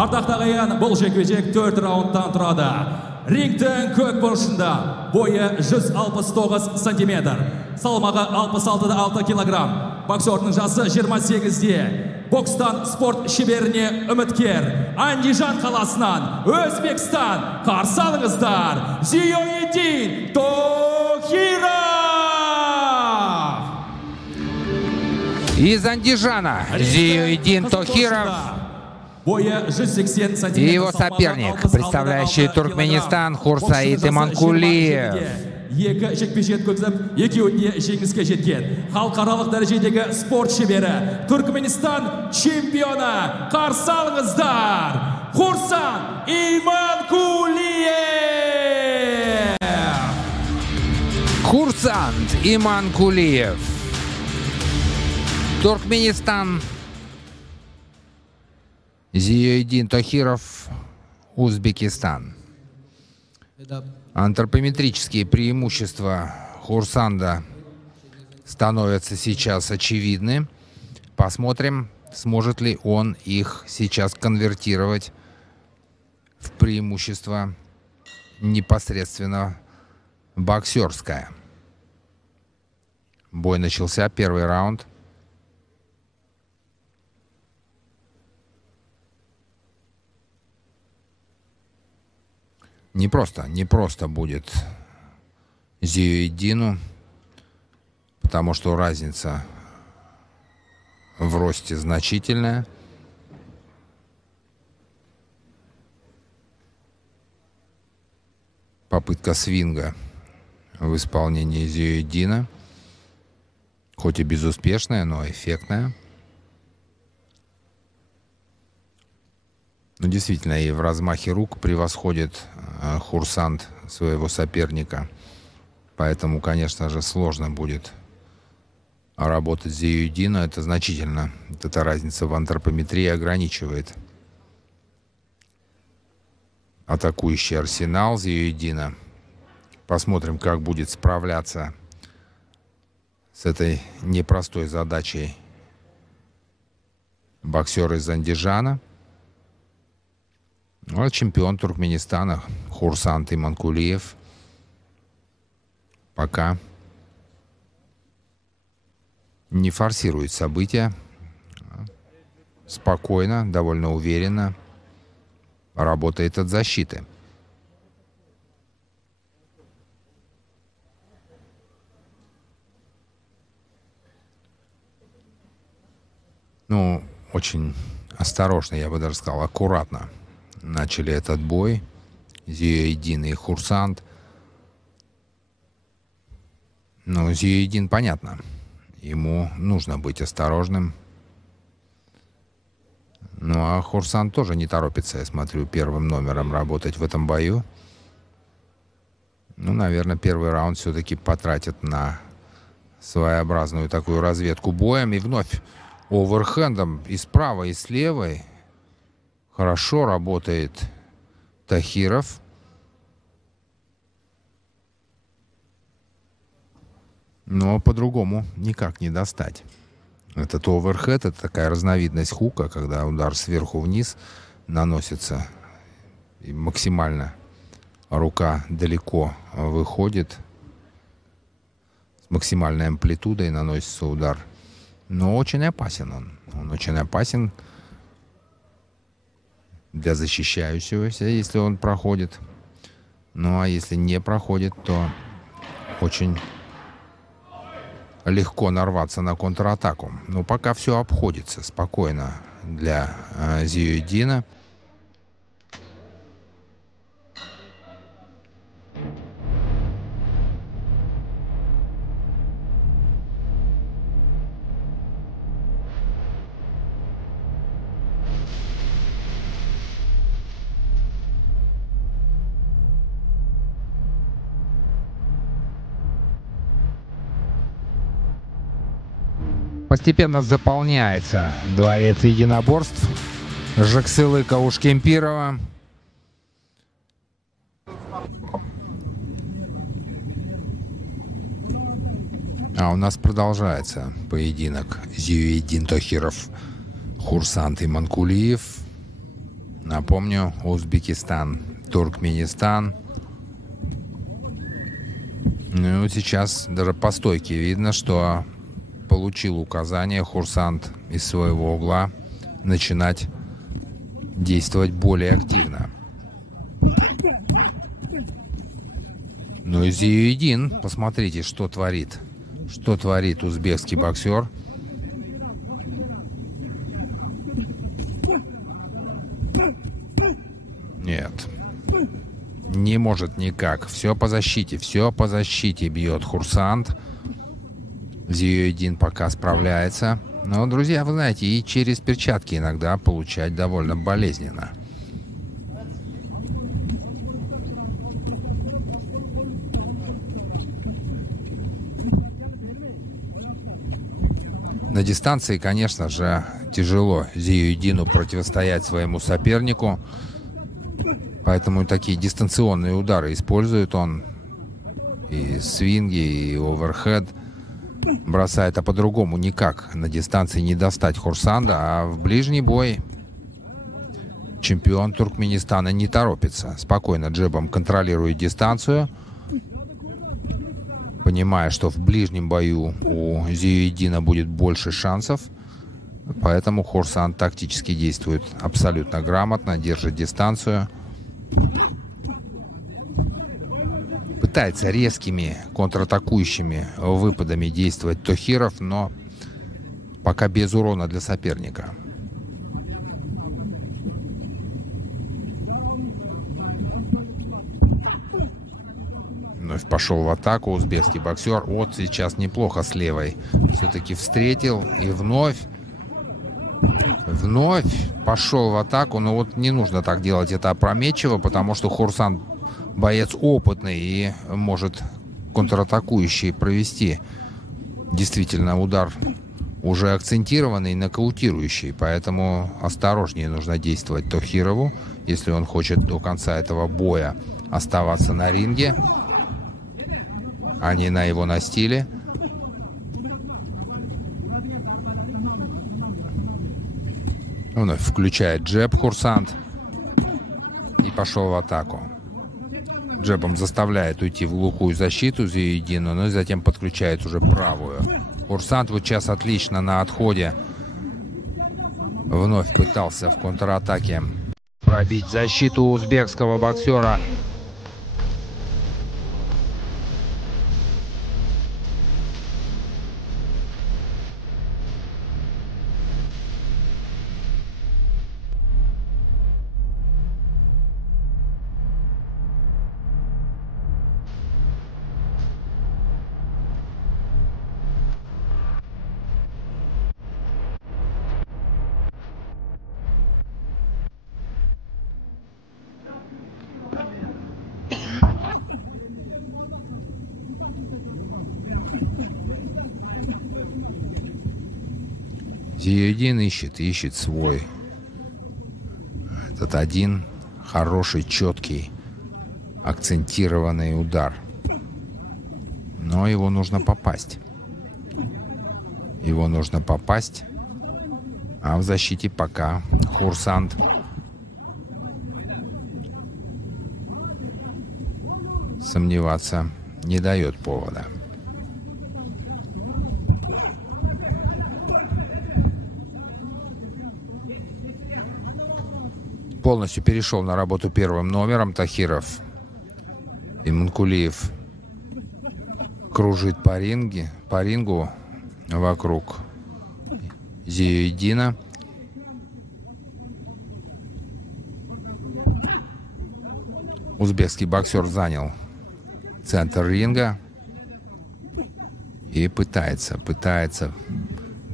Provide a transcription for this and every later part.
Ардақтағы аян бұл жекпе-жек 4 раундтан тұрады. Рингтің көк бұрышында бойы 169 сантиметр, салмағы 66,6 килограмм. Боксердің жасы 28-де. Бокстан спорт шеберіне үміткер Андижан қаласынан Өзбекстан қарсы алыңыздар Зиоедин Тохиров. Из Андижана Зиоедин Тохиров и его соперник, представляющий Туркменистан, Хурсаид Иманкулиев. Екі жекпе-жек өткізіп, екеуіне жеңіске жеткен. Халықаралық дәрежедегі спорт шебері, Туркменистан чемпионы, қарсы алыңыздар, Хурсан Иманкулиев. Хурсан Иманкулиев. Туркменистан. Зиоедин Тохиров, Узбекистан. Антропометрические преимущества Хурсанда становятся сейчас очевидны. Посмотрим, сможет ли он их сейчас конвертировать в преимущество непосредственно боксерское. Бой начался, первый раунд. Не просто будет Зиоедину, потому что разница в росте значительная. Попытка свинга в исполнении Зиоедина, хоть и безуспешная, но эффектная. Но действительно, и в размахе рук превосходит Хурсанд своего соперника. Поэтому, конечно же, сложно будет работать Зиоедину. Это значительно. Эта разница в антропометрии ограничивает атакующий арсенал Зиоедина. Посмотрим, как будет справляться с этой непростой задачей боксер из Андижана. А чемпион Туркменистана Хурсан Иманкулиев пока не форсирует события, спокойно, довольно уверенно работает от защиты. Ну, очень осторожно, я бы даже сказал, аккуратно начали этот бой Зиоедин и Хурсанд. Но Зиоедин, понятно, ему нужно быть осторожным. Ну а Хурсанд тоже не торопится, я смотрю, первым номером работать в этом бою. Ну, наверное, первый раунд все-таки потратит на своеобразную такую разведку боем. И вновь оверхендом и справа, и с левой хорошо работает Тохиров. Но по-другому никак не достать. Этот оверхед — это такая разновидность хука, когда удар сверху вниз наносится и максимально рука далеко выходит, с максимальной амплитудой наносится удар. Но очень опасен он. Он очень опасен для защищающегося, если он проходит. Ну а если не проходит, то очень легко нарваться на контратаку. Но пока все обходится спокойно для Зиоедина. Постепенно заполняется дворец единоборств Жаксылыка Ушкемпирова. А у нас продолжается поединок Зиоедин Тохиров, Хурсан Иманкулиев. Напомню, Узбекистан, Туркменистан. Ну и вот сейчас даже по стойке видно, что получил указание Хурсант из своего угла начинать действовать более активно. Ну и Зиюидин, посмотрите, что творит. Что творит узбекский боксер. Нет. Не может никак. Все по защите бьет Хурсант. Зиюидин пока справляется. Но, друзья, вы знаете, и через перчатки иногда получать довольно болезненно. На дистанции, конечно же, тяжело Зиюидину противостоять своему сопернику. Поэтому такие дистанционные удары использует он. И свинги, и оверхед бросает. А по-другому никак на дистанции не достать Хурсанда. А в ближний бой чемпион Туркменистана не торопится. Спокойно джебом контролирует дистанцию. Понимая, что в ближнем бою у Зиюидина будет больше шансов. Поэтому Хурсанд тактически действует абсолютно грамотно, держит дистанцию. Пытается резкими контратакующими выпадами действовать Тохиров, но пока без урона для соперника. Вновь пошел в атаку узбекский боксер. Вот сейчас неплохо с левой все-таки встретил. И вновь пошел в атаку. Но вот не нужно так делать это опрометчиво, потому что Хурсанд боец опытный и может контратакующий провести действительно удар уже акцентированный, нокаутирующий. Поэтому осторожнее нужно действовать Тохирову, если он хочет до конца этого боя оставаться на ринге, а не на его настиле. Вновь включает джеб Хурсанд и пошел в атаку. Джебом заставляет уйти в глухую защиту Зиюидину, но затем подключает уже правую. Хурсанд вот сейчас отлично на отходе. Вновь пытался в контратаке пробить защиту узбекского боксера. Зиюидин ищет свой. Этот один хороший, четкий, акцентированный удар. Но его нужно попасть. Его нужно попасть. А в защите пока Хурсанд сомневаться не дает повода. Полностью перешел на работу первым номером Тохиров. И Манкулиев кружит по рингу вокруг Зиюидина. Узбекский боксер занял центр ринга и пытается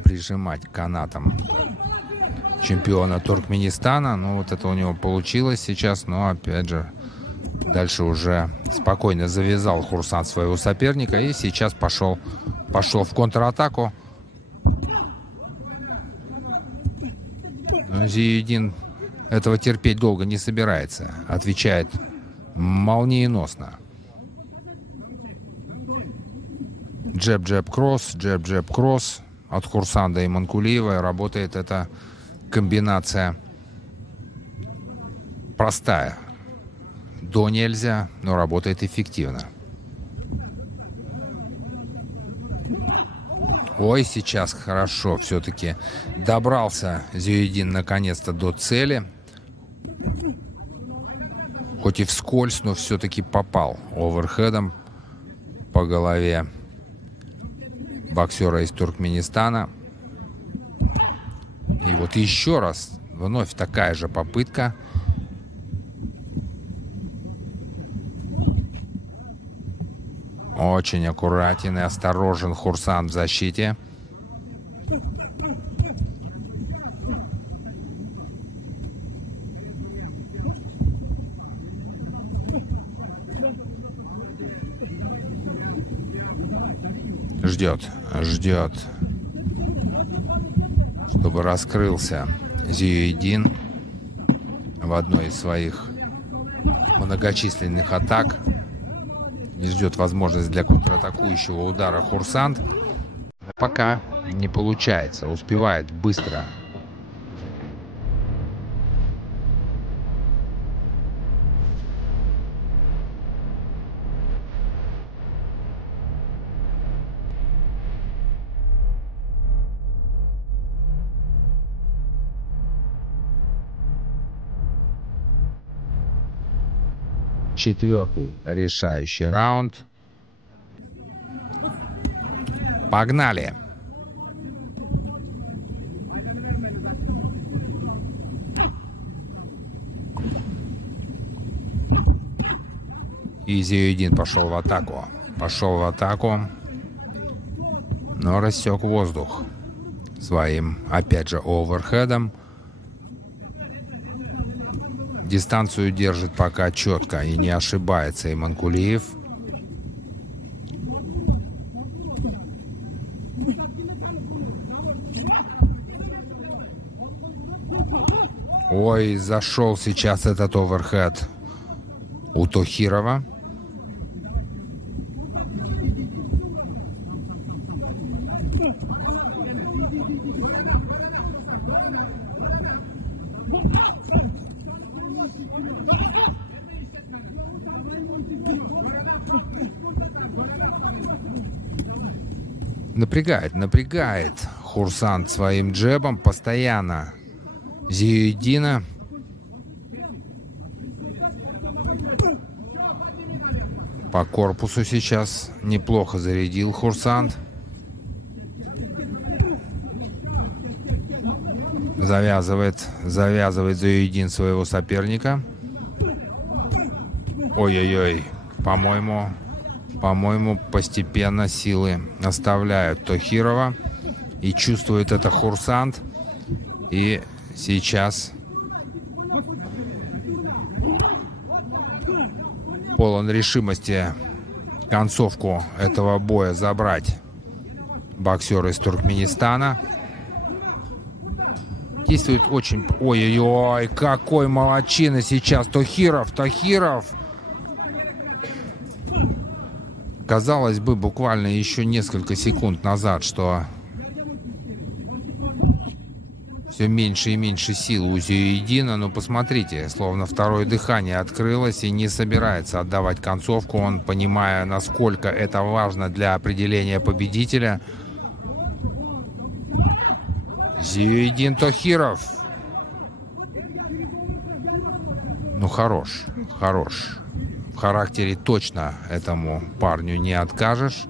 прижимать к канатам чемпиона Туркменистана. Ну, вот это у него получилось сейчас, но, опять же, дальше уже спокойно завязал Хурсанд своего соперника и сейчас пошел в контратаку. Но Зиюидин этого терпеть долго не собирается. Отвечает молниеносно. Джеб-джеб-кросс, джеб-джеб-кросс от Хурсанда и Манкулиева. Работает эта комбинация простая. До нельзя, но работает эффективно. Ой, сейчас хорошо. Все-таки добрался Зиюдин наконец-то до цели. Хоть и вскользь, но все-таки попал оверхедом по голове боксера из Туркменистана. И вот еще раз, вновь такая же попытка. Очень аккуратен и осторожен Хурсан в защите. Ждет, чтобы раскрылся Зиюдин в одной из своих многочисленных атак. И ждет возможность для контратакующего удара Хурсан. Пока не получается, успевает быстро. Четвертый решающий раунд. Погнали! И Зиюдин пошел в атаку. Но рассек воздух своим, опять же, оверхедом. Дистанцию держит пока четко и не ошибается Иманкулиев. Ой, зашел сейчас этот оверхед у Тохирова. Напрягает Хурсан своим джебом постоянно Зиюдина. По корпусу сейчас неплохо зарядил Хурсан. Завязывает Зиюдин своего соперника. Ой-ой-ой, по-моему, постепенно силы оставляют Тохирова. И чувствует это Хурсан. И сейчас полон решимости концовку этого боя забрать боксер из Туркменистана. Действует очень... Ой-ой-ой, какой молодчина сейчас Тохиров. Казалось бы, буквально еще несколько секунд назад, что все меньше и меньше сил у Зиюдина. Но посмотрите, словно второе дыхание открылось и не собирается отдавать концовку. Он, понимая, насколько это важно для определения победителя. Зиюдин Тохиров. Ну, хорош. В характере точно этому парню не откажешь.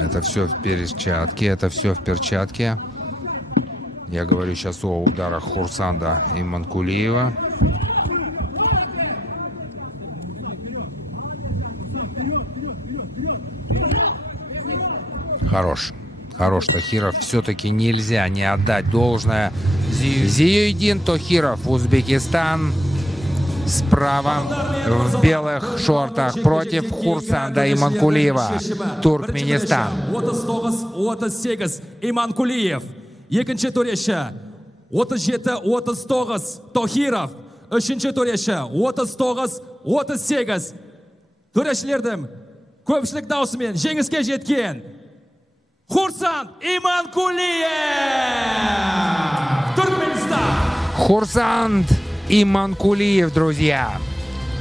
Это все в перчатке, Я говорю сейчас о ударах Хурсанда и Иманкулиева. Хорош Тохиров. Все-таки нельзя не отдать должное. Зиюдин Тохиров, Узбекистан. Справа в белых шортах против Хурсанда Иманкулиева, Туркменистан. 38 Иманкулиев. Екінші төреші 37-39 Тохиров. Үшінші төреші 39-38. Төрешілердің көпшілік даусымен жеңіске жеткен Хурсан Иманкулиев, Туркменистан. Хурсант Иманкулиев, друзья.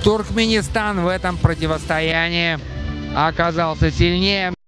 Туркменистан в этом противостоянии оказался сильнее.